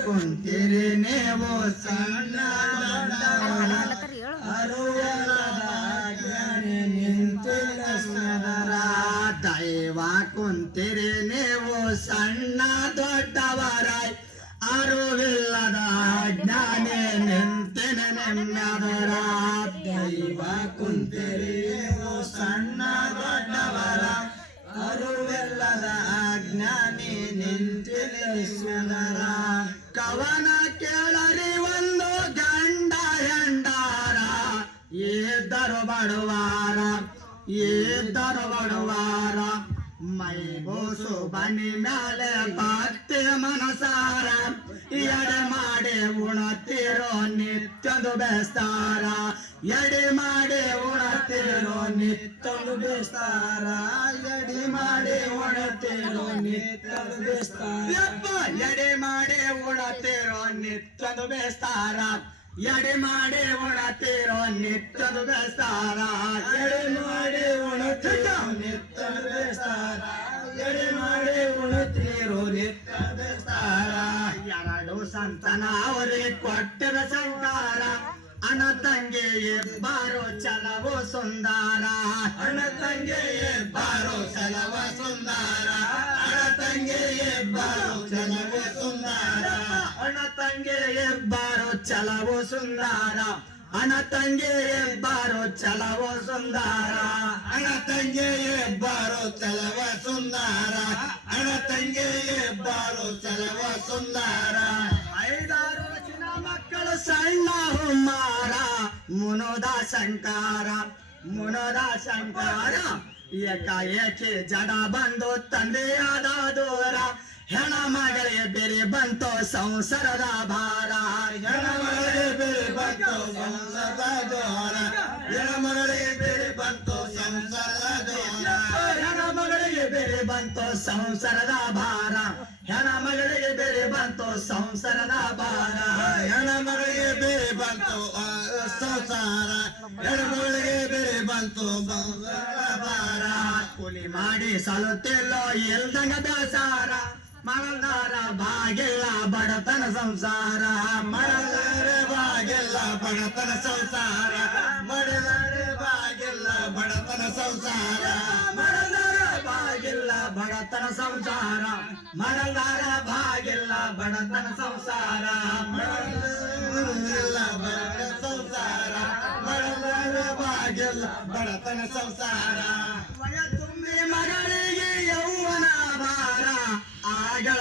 ಕುಂತಿರಿ ನೀವು ಸಣ್ಣ ದೈವ ಕುಂತಿರಿ ನೀವು ಸಣ್ಣ ದೊಡ್ಡವರಾಯ್ ಅರುವಿಲ್ಲದ ಜ್ಞಾನಿ ನಿಂತಿನ ನೆಮ್ಮದರ ದೈವ ಕುಂತಿರಿ ನೀವು ಸಣ್ಣ ದೊಡ್ಡವರ ಅರುವಿಲ್ಲದ ಅಜ್ಞಾನಿ ನಿಂತಿನ ನೆಮ್ಮದರ ಕವನ ಕೇಳರಿ ಒಂದು ಗಂಡ ಹೆಂಡಾರ ಇದ್ದರು ಬಡವಾರ ಇದ್ದರು ಬಡವಾರ ಮೈ ಬೋಸು ಬನಿ ಮ್ಯಾಲೆ ಭಕ್ತಿ ಮನಸಾರ ಎಡೆ ಮಾಡಿ ಉಣತಿರೋ ನಿತ್ಯಂದು ಬೇಸ್ತಾರ ಎಡೆ ಮಾಡಿ ಉಣತಿರೋ ನಿತ್ಯಂದು ಬೇಸ್ತಾರ ಎಡೆ ಮಾಡಿ ಉಣತಿರೋ ನಿತ್ಯಂದು ಬೇಸ್ತಾರ ಎಡೆ ಮಾಡಿ ಉಣತಿರೋ ನಿತ್ಯಂದು ಬೇಸ್ತಾರ ಎಡೆ ಮಾಡಿ ಉಣತಿರೋ ನಿತ್ಯದು ಬೇಸ್ತಾರ ಎಡೆ ಮಾಡಿ ಉಣತಿರೋ ನಿತ್ಯದು ಬೇಸ್ತಾರ ಎಡೆ ಮಾಡಿ ಉಣತಿರೋ ನಿತ್ಯದು ಬೇಸ್ತಾರ ಎರಡು ಸಂತನ ಅವರಿಗೆ ಕೊಟ್ಟಿರ ಸಂತಾರ ಅಣ್ಣ ತಂಗಿ ಇಬ್ಬರು ಚಲವು ಸುಂದರ ಅಣ್ಣ ತಂಗಿ ಇಬ್ಬರು ಚಲವ ಸುಂದರ ಅಣ್ಣ ತಂಗಿ ಇಬ್ಬರು ಚಲವು ಸುಂದರ ಅಣ್ಣ ತಂಗಿ ಇಬ್ಬರು ಚಲವು ಸುಂದರ ಅಣ್ಣ ತಂಗಿ ಇಬ್ಬರು ಚಲವು ಸುಂದರ ಅಣ್ಣ ತಂಗಿ ಇಬ್ಬರು ಚಲವ ಸುಂದರ ಅಣ್ಣ ತಂಗಿ ಇಬ್ಬರು ಚಲವ ಸುಂದರ ಐದಾರು ವರ್ಷದ ಮಕ್ಕಳು ಸಣ್ಣ ಹುಮ್ಮಾರ ಮುನೋದ ಶಂಕರ ಏಕಾಏಕಿ ಜಡ ಬಂದು ತಂದೆಯಾದ ದೂರ ಹೆಣ ಮಗಳಿಗೆ ಬೇರೆ ಬಂತು ಸಂಸಾರದ ಭಾರ ಹೆಣ ಮಗಳಿಗೆ ಬೇರೆ ಬಂತು ಸಂಸಾರದ ದೂರ ಹೆಣ ಮಗಳಿಗೆ ಬೇರೆ ಬಂತು ಸಂಸಾರದ ಹೆಣ ಮಗಳಿಗೆ ಬೇರೆ ಬಂತು ಸಂಸಾರದ ಭಾರ ಹೆಣ ಮಗಳಿಗೆ ಬೇರೆ ಬಂತು ಸಂಸಾರದ ಭಾರ ಹೆಣ ಮಗಳಿಗೆ ಬೇರೆ ಬಂತು ಸಂಸಾರ ಹೆಣ ಮಗಳಿಗೆ ಬೇರೆ ಬಂತು ಭಾರ ಕೂಲಿ ಮಾಡಿ ಸಲುತ್ತಿಲ್ಲೋ ಎಲ್ದಂಗ ಬೇಸಾರ ಮರದಾರ ಬಾಗಿಲ್ಲ ಬಡತನ ಸಂಸಾರ ಮರದಾರ ಬಾಗಿಲ್ಲ ಬಡತನ ಸಂಸಾರ ಮರದಾರ ಬಾಗಿಲ್ಲ ಬಡತನ ಸಂಸಾರ ಮರದಾರ ಬಾಗಿಲ್ಲ ಬಡತನ ಸಂಸಾರ ಮರದಾರ ಬಾಗಿಲ್ಲ ಬಡತನ ಸಂಸಾರ ಮರದಿಲ್ಲ ಬಡತನ ಸಂಸಾರ ಮರದಾರ ಬಾಗಿಲ್ಲ ಬಡತನ ಸಂಸಾರ ವಯ ತುಂಬಿ ಮಗಳಿಗೆ ಯೌವನ ಭಾರ ಆಗಳ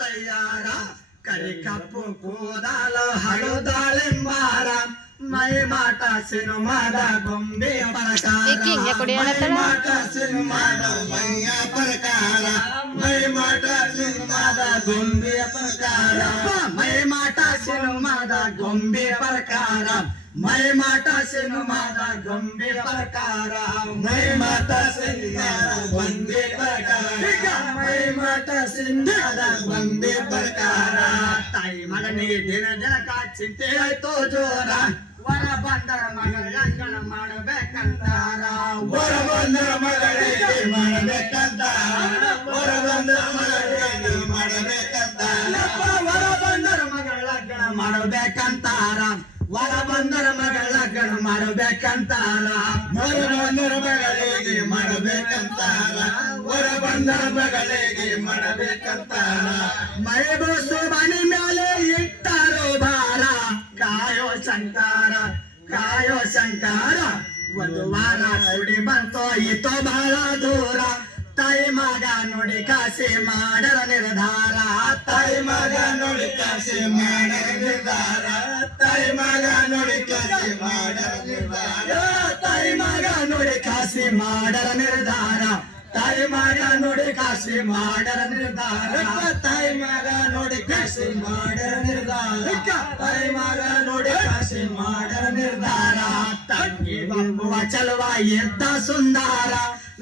ತಯ್ಯಾರ ಕರಿ ಕಪ್ಪು ಕೂದಲ ಹಳುದಾಳೆಂಬಾರ ಮೈ ಮಾಟ ಸಿನಿಮಾದ ಗೊಂಬೆ ಪ್ರಕಾರ ಮಾಟ ಸಿನಿಮಾದ ಮೈಯ ಪ್ರಕಾರ ಮೈ ಮಾಟ ಸಿನಿಮಾದ ಗೊಂಬೆ ಪ್ರಕಾರ ಮೈ ಮಾಟ ಸಿನಿಮಾದ ಗೊಂಬೆ ಪ್ರಕಾರ ಮೈ ಮಾಟ ಸಿನಿಮಾದ ಗೊಂಬೆ ಪ್ರಕಾರ ಮೈ ಮಾಟ ಸಿನಿಮಾದ ಗೊಂಬೆ ಪ್ರಕಾರ ಮೈ ಮಾಟ ಸಿನಿಮಾದ ಗೊಂಬೆ ಪ್ರಕಾರ ತಾಯಿ ಮಗನಿಗೆ ದಿನ ದಿನಕ ಚಿಂತೆ ಆಯ್ತು ಜೋರ ವರ ಬಂದರ ಮಗಳ ಮಾಡಬೇಕಂತಾರ ವರ ಬಂದರ ಮಗಳಿಗೆ ಮಾಡಬೇಕಂತಾರ ವರ ಬಂದರ ಮಗಳಿಗೆ ಮಾಡಬೇಕಂತಾರ ವರ ಬಂದರ ಮಗಳ ಮಾಡಬೇಕಂತಾರ ವರ ಬಂದರ ಮಗಳ ಗಣ ಮಾಡಬೇಕಂತಾರ ವರ ಬಂದರ ಮಗಳಿಗೆ ಮಾಡಬೇಕಂತಾರ ವರ ಬಂದರ ಮಗಳಿಗೆ ಮಾಡಬೇಕಂತಾರ ಮೈ ಬೋಸು ಮನೆ ಮೇಲೆ ಇಟ್ಟರು ಭಾರ ಕಾಯೋ ಶಂಕರ ಒಂದು ವಾರ ಸುಡಿ ಬಂತೋ ಇತೋ ಬಹಳ ದೂರ ತಾಯಿ ಮಗ ನೋಡಿ ಕಾಸಿ ಮಾಡರ ನಿರ್ಧಾರ ತಾಯಿ ಮಗ ನೋಡಿ ಕಾಸಿ ಮಾಡರ ನಿರ್ಧಾರ ತಾಯಿ ಮಗ ನೋಡಿ ಕಾಸಿ ಮಾಡರ ನಿರ್ಧಾರ ತಾಯಿ ಮಗ ನೋಡಿ ಕಾಸಿ ಮಾಡರ ನಿರ್ಧಾರ ತಾಯಿ ಮಗ ನೋಡಿ ಕಾಸಿ ಮಾಡರ ನಿರ್ಧಾರ ತಾಯಿ ಮಗ ನೋಡಿ ಕಾಸಿ ಮಾಡರ ನಿರ್ಧಾರ ತಾಯಿ ಮಗ ನೋಡಿ ಕಾಸಿ ಮಾಡರ ನಿರ್ಧಾರ ತಂಗಿ ಬಂಬುವ ಚಲುವ ಎದ್ದ ಸುಂದರ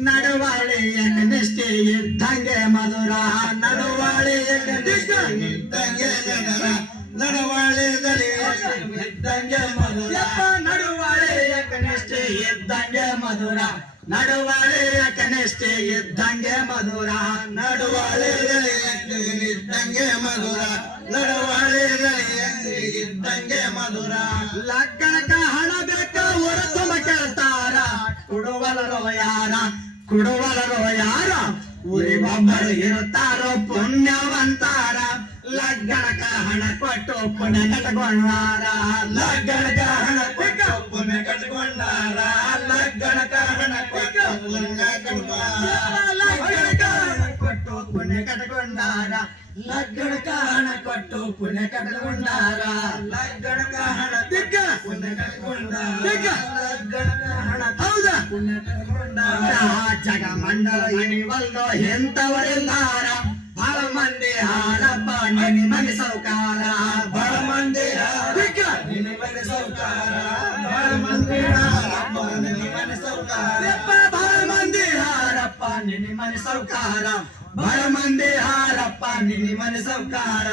ನಡವಾಳಿಯನ್ನು ನಿಷ್ಠೆ ಇದ್ದಂಗೆ ಮಧುರ ನಡವಾಳಿಯನ್ನು ನಿಷ್ಠೆ ಇದ್ದಂಗೆ ಜನರ ನಡವಾಳಿಯಲ್ಲಿ ಇದ್ದಂಗೆ ಮಧುರ ನಡವಾಳಿಯನ್ನು ನಿಷ್ಠೆ ಇದ್ದಂಗೆ ಮಧುರ ನಡುವಳಿಯ ಕನಿಷ್ಠೆ ಇದ್ದಂಗೆ ಮಧುರ ನಡುವಳಿಯ ಇದ್ದಂಗೆ ಮಧುರ ನಡುವಳಿಯ ಇದ್ದಂಗೆ ಮಧುರ ಲಗ್ನಕ್ಕ ಹಣ ಬೇಕ ಹೊರತು ಕೇಳ್ತಾರ ಕೊಡುವಲರೋ ಯಾರ ಊರಿಗೊಬ್ಬರು ಇರುತ್ತಾರೋ ಪುಣ್ಯವಂತಾರ ಲಗ್ನಕ್ಕ ಹಣ ಕೊಟ್ಟು ಪುಣ್ಯ ಕಟ್ಕೊಂಡಾರ ಲಗ್ನಕ ಹಣ ಕೊಟ್ಟು ಪುಣ್ಯ ಕಟ್ಕೊಂಡಾರ ಲಗ್ನಕ ಹಣ ಕೊಟ್ಟು ಪುಣ್ಯ ಲಗ್ನಕ್ಕ ಹಣ ಕೊಟ್ಟು ಪುಣ್ಯ ಕಟ್ಕೊಂಡಾರ ಲಗ್ನಕ ಹಣ ಕೊಟ್ಟು ಪುಣ್ಯ ಕಟ್ಕೊಂಡಾರ ಲಗ್ನಕ ಹಣ ದಿಗ್ಗ ಪುಣ್ಯ ಕಟ್ಕೊಂಡಾರ ದಿಗ್ಗ ಲಗ್ನಕ ಹಣ ಹೌದಾ ಪುಣ್ಯ ಕಟ್ಕೊಂಡಾರ ಜಗ ಮಂಡಲ ಇಣಿವಲ್ದೋ ಎಂತವರಿಲ್ಲಾರ ಬಹಳ ಮಂದಿ ಹಾರಪ್ಪ ನಿನಿ ಮನೆ ಸೌಕಾರ ಬಹಳ ಮಂದಿ ದಿಗ್ಗ ನಿನ್ನ ಮನೆ ಸೌಕಾರ ಬಹಳ ಮಂದಿ ಹಾರಪ್ಪ ನಿನ್ನ ಮನೆ ಸೌಕಾರ ಬಹಳ ಮಂದಿ ಹಾರಪ್ಪ ನಿನಿ ಮನೆ ಸೌಕಾರ ಬಹಳ ಮಂದಿ ಹಾರಪ್ಪ ನಿನಿ ಮನೆ ಸೌಕಾರ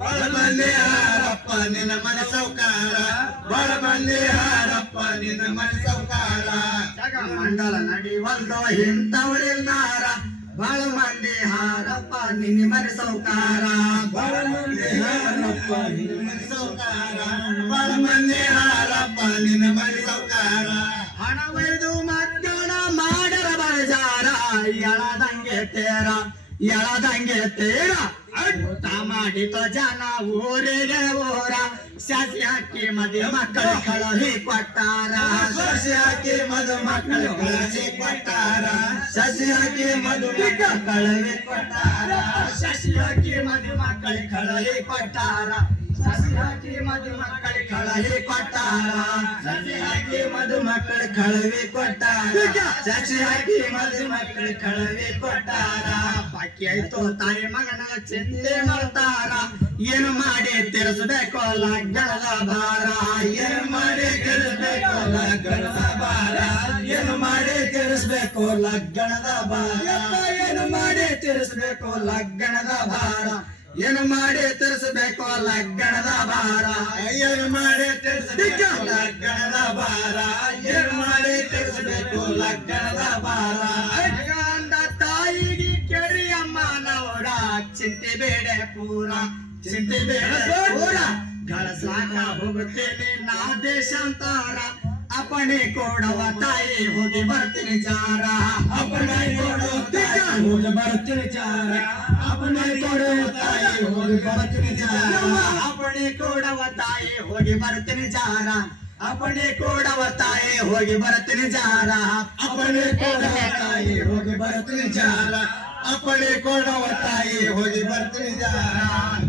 ಬಹಳ ಮಂದಿ ಹಾರಪ್ಪ ನಿನ್ನ ಮನೆ ಸೌಕಾರ ಬಹಳ ಮಂದಿ ಹಾರಪ್ಪ ನಿನ್ನ ಮನೆ ಸೌಕಾರ ಜಗ ಮಂಡಲ ನಡಿವಲ್ದೋ ಎಂತವರಿಲ್ಲಾರ ಬಹಳ ಮಂದಿ ಹಾರಪ್ಪ ನಿನಿ ಮನೆ ಸೌಕಾರ ಬಹಳ ಮಂದಿ ಹಾರಪ್ಪ ನಿನ್ನ ಮನೆ ಸೌಕಾರ ಬಹಳ ಮಂದಿ ಹಾರಪ್ಪ ನಿನ್ನ ಮನೆ ಸೌಕಾರ ಹಣ ಒಯ್ದು ಮಕ್ಕಳ ಮಾಡರ ಬಜಾರ ಎಳದಂಗೆ ತೇರ ಊಟ ಮಾಡಿತ ಜನ ಊರಿಗೆ ಊರ ಶಾಸಿ ಹಾಕಿ ಮದಿ ಮಕ್ಕಳ ಕಳಹಿ ಕೊಟ್ಟಾರ ಸಸಿ ಹಾಕಿ ಮದು ಮಕ್ಕಳು ಕಳಿಸಿ ಕೊಟ್ಟಾರ ಸಸಿ ಹಾಕಿ ಮದು ಮಕ್ಕಳು ಕಳಿಸಿ ಕೊಟ್ಟಾರ ಶಶಿ ಹಾಕಿ ಮದಿ ಮಕ್ಕಳ ಕಳಹಿ ಕೊಟ್ಟಾರ ಶಶಿ ಹಾಕಿ ಮದಿ ಮಕ್ಕಳ ಕಳಹಿ ಕೊಟ್ಟಾರ ಸಸಿ ಹಾಕಿ ಮದು ಮಕ್ಕಳು ಕಳವಿ ಕೊಟ್ಟಾರ ಸಸಿ ಹಾಕಿ ಮದು ಮಕ್ಕಳು ಕಳವಿ ಕೊಟ್ಟಾರ ಬಾಕಿ ಆಯ್ತು ತಾಯಿ ಮಗನ ಚಿಂತೆ ಮಾಡ್ತಾರ ಏನು ಮಾಡಿ ತಿರ್ಸಬೇಕು ಲಗ್ನದ ಭಾರ ಏನು ಮಾಡಿ ಕೆಡಿಸ್ಬೇಕು ಲಗ್ನದ ಭಾರ ಏನು ಮಾಡಿ ಕೆಡಿಸ್ಬೇಕು ಲಗ್ನದ ಭಾರ ಏನು ಮಾಡಿ ತಿರ್ಸ್ಬೇಕು ಲಗ್ನದ ಭಾರ ಏನು ಮಾಡಿ ತಿರ್ಸ್ಬೇಕು ಲಗ್ನದ ಭಾರ ಏನು ಮಾಡಿ ತಿಳಿಸ್ಬೇಕು ಲಗ್ನದ ಭಾರ ಏನು ಮಾಡಿ ತಿಳಿಸ್ಬೇಕು ಲಗ್ನದ ಭಾರ ಗಂಡ ತಾಯಿಗೆ ಕೆರಿ ಅಮ್ಮನವರ ಚಿಂತೆ ಬೇಡ ಪೂರ ಚಿಂತೆ ಬೇಡ ಪೂರ ಗಳಸಾಕ ಹೋಗುತ್ತೇನೆ ನಾ ದೇಶಾಂತರ ಅಪ್ಪಣೆ ಕೊಡವ ತಾಯಿ ಹೋಗಿ ಬರ್ತೀನಿ ಜಾರ ಅಪ್ಪಣೆ ಕೊಡು ತಾಯಿ ಹೋಗಿ ಬರ್ತೀನಿ ಜಾರ ಅಪ್ಪಣೆ ಕೊಡು ತಾಯಿ ಹೋಗಿ ಬರ್ತೀನಿ ಜಾರ ಅಪ್ಪಣೆ ಕೊಡವ ತಾಯಿ ಹೋಗಿ ಬರ್ತೀನಿ ಜಾರ ಅಪ್ಪಣೆ ಕೊಡವ ತಾಯಿ ಹೋಗಿ ಬರ್ತೀನಿ ಜಾರ ಅಪ್ಪಣೆ ಕೊಡುವ ತಾಯಿ ಹೋಗಿ ಬರ್ತೀನಿ ಜಾರ ಅಪ್ಪಣೆ ಕೊಡುವ ತಾಯಿ ಹೋಗಿ ಬರ್ತೀನಿ ಜಾರ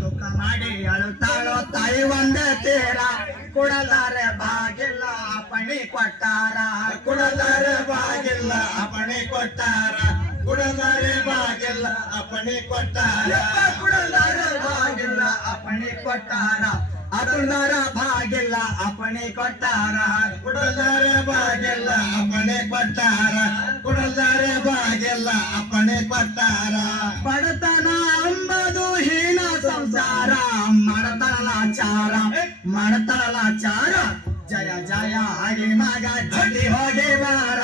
ದುಃಖ ಮಾಡಿ ಅಳುತ್ತಾಳೋ ತಾಯಿ ಒಂದೇ ತೀರ ಕೊಡಲಾರೆ ಬಾಗಿಲ್ಲ ಅಪ್ಪಣೆ ಕೊಟ್ಟಾರ ಕುಡಲಾರೆ ಬಾಗಿಲ್ಲ ಅಪ್ಪಣೆ ಕೊಟ್ಟಾರ ಕುಡಲಾರೆ ಬಾಗಿಲ್ಲ ಅಪ್ಪಣೆ ಕೊಟ್ಟಾರ ಕೊಡಲಾರೆ ಬಾಗಿಲ್ಲ ಅಪ್ಪಣೆ ಕೊಟ್ಟಾರ ಅತುಳದಾರ ಬಾಗಿಲ್ಲ ಅಪ್ಪಣೆ ಕೊಟ್ಟಾರ ಕುಡಲಾರೆ ಬಾಗಿಲ್ಲ ಅಪ್ಪಣೆ ಕೊಟ್ಟಾರ ಕುಡಲಾರೆ ಬಾಗಿಲ್ಲ ಅಪ್ಪಣೆ ಕೊಟ್ಟಾರ ಬಡತನ ಅಂಬದು ಹೀನ ಸಂಸಾರ ಮಾಡತಳಲಾಚಾರ ಜಯ ಜಯ ಆಗಲಿ ಮಗ ಜಡಿ ಹೋಗಿ ಬಾರ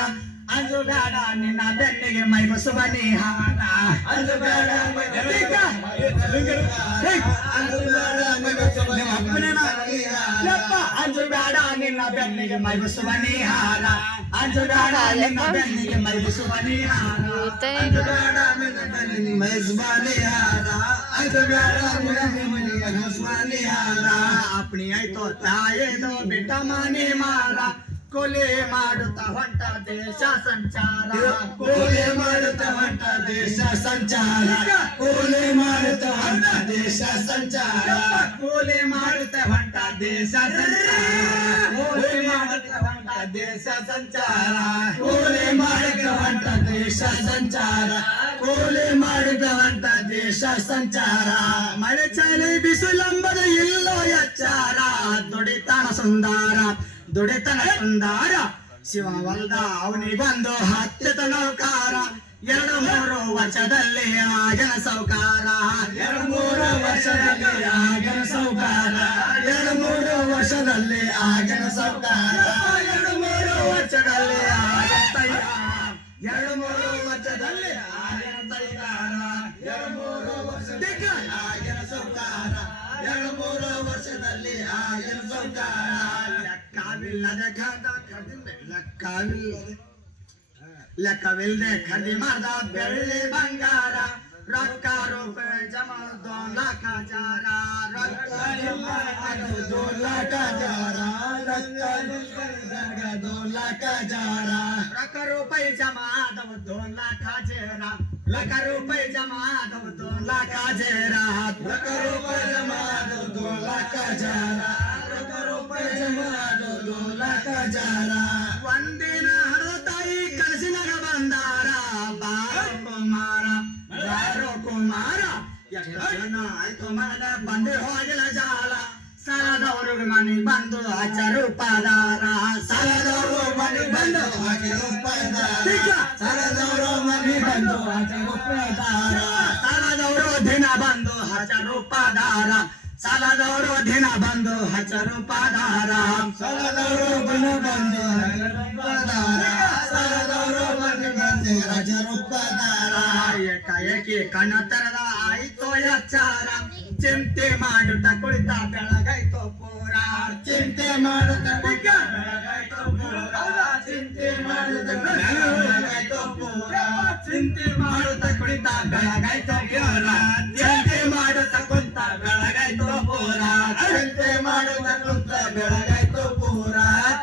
ಅಂಜುಬೇಡ ನಿನ್ನ ಬೆನ್ನಿಗೆ ಮೈಬಸುವ ನೀಹಾರ ಅಂಜಬೇಡ ಅಂಜುಬೇಡ ನಿನ್ನ ಬೆನ್ನಿಗೆ ಮೈಬಸುವ ನೀಹಾರ ಅಂಜುಬೇಡ ನಿನ್ನ ಬೆನ್ನಿಗೆ ಮೈಬಸುವ ನೀಹಾರ ಅಂಜಬೇಡ ನಿನ್ನ ಮೆಜಬಾನಿಯಾರ ಅಂಜಬೇಡ ನಿನ್ನ ಮೆಜಬಾನಿಯಾರ ಅಪ್ಪಣಿ ಆಯ್ತು ತಾಯಿದು ಬಿಟ್ಟ ಮನೆ ಮಾರ ಕೊಲೆ ಮಾಡುತ್ತ ಹೊಂಟ ದೇಶ ಸಂಚಾರ ಕೂಲಿ ಮಾಡುತ್ತ ಹೊಂಟ ದೇಶ ಸಂಚಾರ ಕೂಲಿ ಮಾಡುತ್ತ ಹೊಂಟ ದೇಶ ಸಂಚಾರ ಕೂಲಿ ಮಾಡುತ್ತ ಹೊಂಟ ದೇಶ ಸಂಚಾರ ಕೂಲಿ ಮಾಡುತ್ತ ಹೊಂಟ ದೇಶ ಸಂಚಾರ ಕೂಲಿ ಮಾಡುತ್ತ ಹೊಂಟ ದೇಶ ಸಂಚಾರ ಕೂಲಿ ಮಾಡುತ್ತ ಹೊಂಟ ದೇಶ ಸಂಚಾರ ಮಳೆ ಚಳಿ ಬಿಸಿಲಂಬದ ಇಲ್ಲೋ ಎಚ್ಚಾರ ದುಡಿತನ ಸುಂದರ ಶಿವವಲ್ದ ಅವನಿಗೊಂದು ಹತ್ತಿತ ನೌಕಾರ 2-3 ವರ್ಷದಲ್ಲಿ ಆಗನ ಸೌಕಾರ 2-3 ವರ್ಷದಲ್ಲಿ ಆಗನ ಸೌಕಾರ 2-3 ವರ್ಷದಲ್ಲಿ ಆಗನ ಸೌಕಾರ 2-3 ವರ್ಷದಲ್ಲಿ ಆಗತ್ತಯ್ಯ 2-3 ವರ್ಷದಲ್ಲಿ ಆಗಿನ ಸೌಕಾರ 2-3 ವರ್ಷದಲ್ಲಿ ಆಗಿನ ಸೌಕಾರ 2-3 ವರ್ಷದಲ್ಲಿ ಆಗಿನ ಸೌಕಾರ ಲೆಕ್ಕವಿಲ್ಲದೆ ಲೆಕ್ಕವಿಲ್ಲದೆ ಖರೀದಿ ಮಾಡ್ದ ಬೆಳ್ಳಿ ಬಂಗಾರ ರೊಕ್ಕ ರೂಪಾಯಿ ಜಮಾ 2 ಲಕ್ಷ ಜಾರ ರೊಕ್ಕ 2 ಲಕ್ಷ ಜಾರ ರೊಕ್ಕ 2 ಲಕ್ಷ ಜಾರ ರೊಕ್ಕ ರೂಪಾಯಿ ಜಮಾ ಆದವ 2 ಲಕ್ಷ ಜೇರ ಲಕ್ಷ ರೂಪಾಯಿ ಜಮಾ ಆದವ 2 ಲಕ್ಷ ಜೇರ ಲಕ್ಷ ರೂಪಾಯಿ ಜಮಾ ಆದವ 2 ಲಕ್ಷ ಜಾರ ಲಕ್ಷ ರೂಪಾಯಿ ಜಮಾ ಆದವ 2 ಲಕ್ಷ ಜಾರ ಒಂದಿನ ಹರದ ತಾಯಿ ಕನಸಿನಾಗ ಬಂದಾರ ಬಾರೋ ಕುಮಾರ ಎಷ್ಟು ಜನ ಆಯ್ತು ಮನ ಬಂದು ಹೋಗಿಲ್ಲ ಜಾಲ ಸಾಲದವ್ರಿಗೆ ಮನೆಗೆ ಬಂದು ಹಚ್ಚರು ಪದಾರ ಸಾಲದವರು ಮನೆಗೆ ಬಂದು ಹಚ್ಚರು ಪದಾರ ಸಾಲದವರು ಮನೆಗೆ ಬಂದು ಹಚ್ಚರು ಪದಾರ ಸಾಲದವರು ದಿನ ಬಂದು ಹಚ್ಚರು ಪದಾರ ಸಾಲದವರು ದಿನ ಬಂದು ಹಚ್ಚರು ಪದಾರ ಸಾಲದವರು ದಿನ ಬಂದು ಹಚ್ಚರು ಪದಾರ ಸಾಲದವರು ಮನೆಗೆ ಬಂದು ಹಚ್ಚರು ಪದಾರ ಏಕಾಏಕಿ ಕಣ್ಣ ತೆರೆದ ಆಯ್ತೋ ಎಚ್ಚಾರ ಚಿಂತೆ ಮಾಡುತ್ತ ಕುಳಿತ ಬೆಳಗಾಯ್ತೋ ಪೂರ ಚಿಂತೆ ಮಾಡುತ್ತ ಕುಳಿತ ಬೆಳಗಾಯ್ತೋ ಪೂರ ಚಿಂತೆ ಮಾಡುತ್ತ ಬೆಳಗಾಯ್ತೋ ಪೂರ ಚಿಂತೆ ಮಾಡುತ್ತ ಕುಳಿತ ಬೆಳಗಾಯ್ತೋ ಪೂರ ಚಿಂತೆ ಮಾಡುತ್ತ ಕುಂತ ಬೆಳಗಾಯ್ತೋ ಪೂರ ಚಿಂತೆ ಮಾಡುತ್ತ ಕುಂತ ಬೆಳಗಾಯ್ತೋ ಪೂರ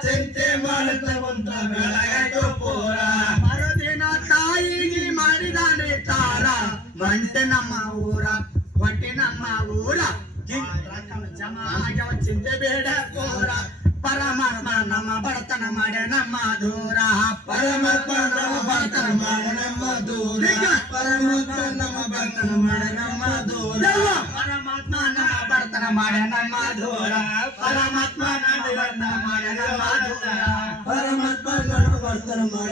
ಚಿಂತೆ ಮಾಡುತ್ತ ಕುಂತ ಬೆಳಗಾಯ್ತೋ ಪೂರ ಮರುದಿನ ತಾಯಿಗೆ ಮಾಡಿದಾನೆ ತಾರ ಬಂಟೆ ನಮ್ಮ ಊರ ಹೊಟ್ಟೆ ನಮ್ಮ ಊರ ಜಮಾ ಆಗ್ಯವ ಚಿಂತೆ ಬೇಡ ಪೂರ ಪರಮಾತ್ಮ ನಮ್ಮ ಬಡತನ ಮಾಡ ನಮ್ಮ ದೂರ ಪರಮಾತ್ಮ ನಮ್ಮ ಬಡತನ ಮಾಡ ನಮ್ಮ ದೂರ ಪರಮಾತ್ಮ ನಮ್ಮ ಬಡತನ ಮಾಡ ನಮ್ಮ ದೂರ ಪರಮಾತ್ಮ ನಮ್ಮ ಬಡತನ ಮಾಡ ನಮ್ಮ ದೂರ ಪರಮಾತ್ಮ ನಮ್ಮ ಬಡತನ ಮಾಡ ನಮ್ಮ ದೂರ ಪರಮಾತ್ಮ ನಮ್ಮ ಬಡತನ ಮಾಡ